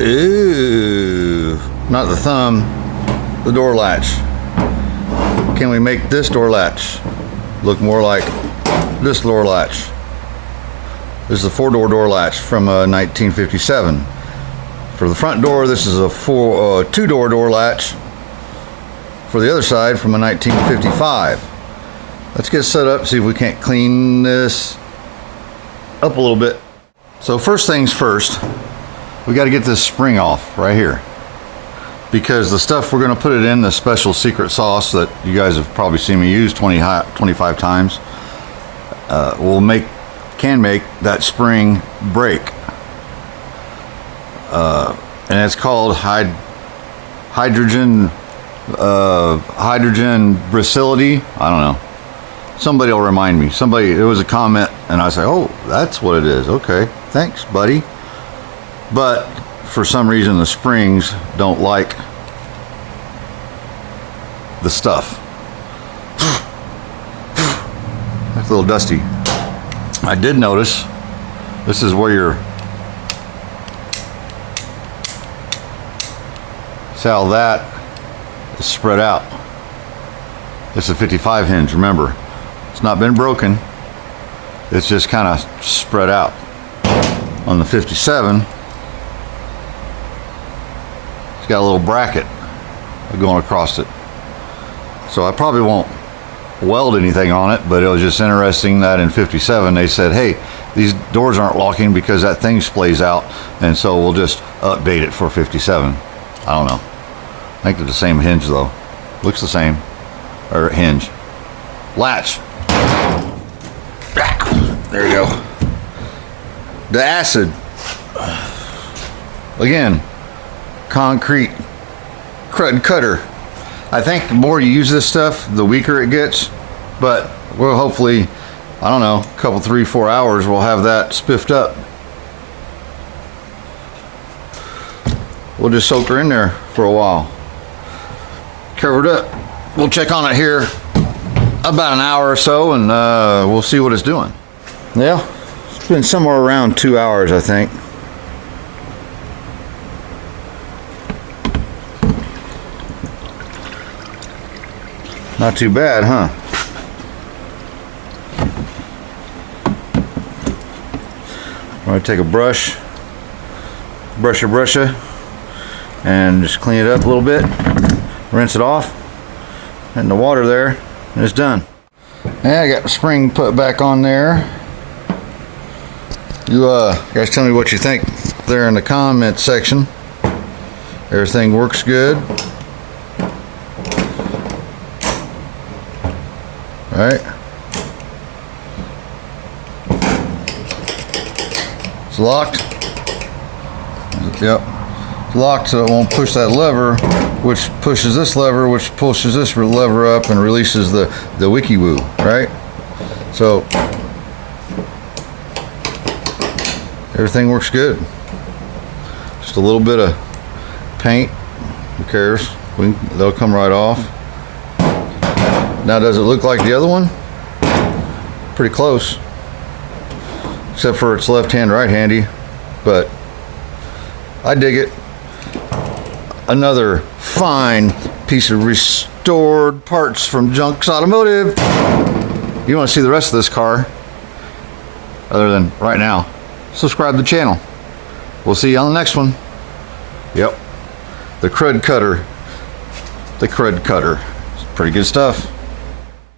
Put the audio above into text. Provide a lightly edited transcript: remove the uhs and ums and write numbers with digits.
Ooh, not the thumb, the door latch. Can we make this door latch look more like this door latch? This is a four-door door latch from 1957. For the front door, this is a two-door door latch. For the other side, from a 1955. Let's get set up, see if we can't clean this up a little bit. So first things first, we got to get this spring off right here, because the stuff we're going to put it in, the special secret sauce that you guys have probably seen me use 25 times, can make that spring break, and it's called hydrogen brasility. I don't know. Somebody will remind me. It was a comment, and I say, oh, that's what it is. Okay, thanks, buddy. But for some reason, the springs don't like the stuff. That's a little dusty. I did notice this is where see how that is spread out. This is a 55 hinge, remember. It's not been broken. It's just kind of spread out. On the 57, it's got a little bracket going across it. So I probably won't weld anything on it, but it was just interesting that in 57 they said, hey, these doors aren't locking because that thing splays out, and so we'll just update it for 57. I don't know. I think they're the same hinge though. Looks the same. Or hinge. Latch. There you go. The acid. Again, concrete crud cutter. I think the more you use this stuff, the weaker it gets, but we'll hopefully, I don't know, a couple, 3-4 hours, we'll have that spiffed up. We'll just soak her in there for a while. Cover it up. We'll check on it here about an hour or so, and we'll see what it's doing. Yeah, it's been somewhere around 2 hours, I think. Not too bad, huh? I'm going to take a brush it, and just clean it up a little bit, rinse it off, and the water there, and it's done. And I got the spring put back on there. You guys tell me what you think there in the comment section. Everything works good. Right. It's locked. Yep. It's locked so it won't push that lever, which pushes this lever, which pushes this lever up and releases the wiki woo, right? So everything works good. Just a little bit of paint. Who cares? They'll come right off. Now, does it look like the other one? Pretty close, except for it's left-hand, right-handy, but I dig it. Another fine piece of restored parts from Junk's Automotive. You want to see the rest of this car, other than right now, subscribe to the channel. We'll see you on the next one. Yep, the crud cutter. The crud cutter. It's pretty good stuff.